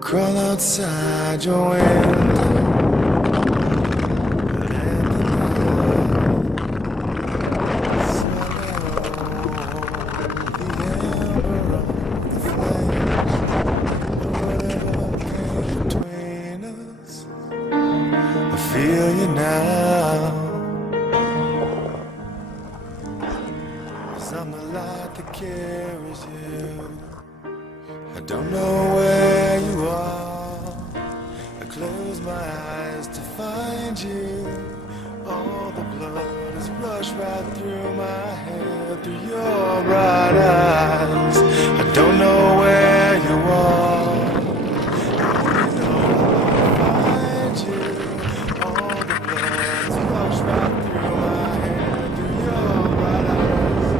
Crawl outside your window. I feel you now, 'cause I'm the light that carries you. I don't know where you are. I close my eyes to find you. All the blood has rushed right through my head, through your bright eyes. I don't know where you are. I know I'll find you. All the blood has rushed right through my head, through your bright eyes.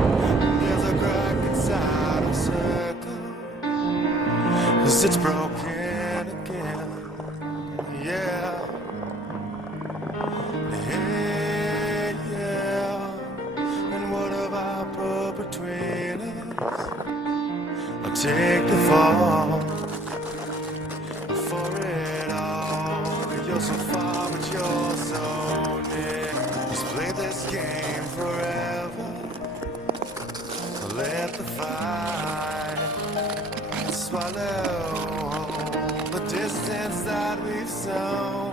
There's a crack inside a circle, 'cause it's broken again. Yeah. Hey, yeah. And what have I put between us? I'll take the fall for it all. You're so far, but you're so near. Let's play this game forever. Let the fire swallow the distance that we've sown.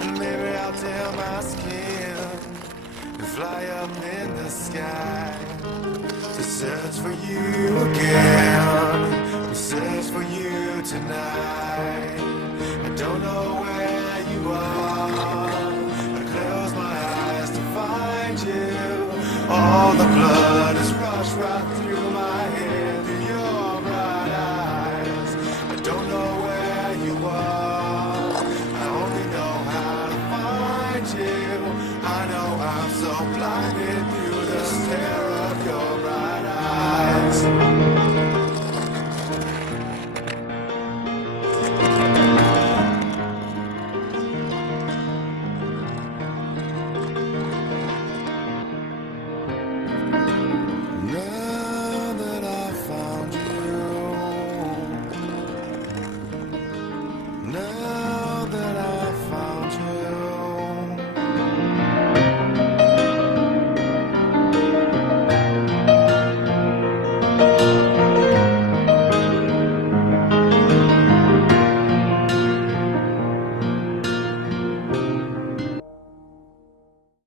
And maybe I'll tear my skin and fly up in the sky to search for you again, to search for you tonight. I don't know where you are. I close my eyes to find you. All the blood is rushed right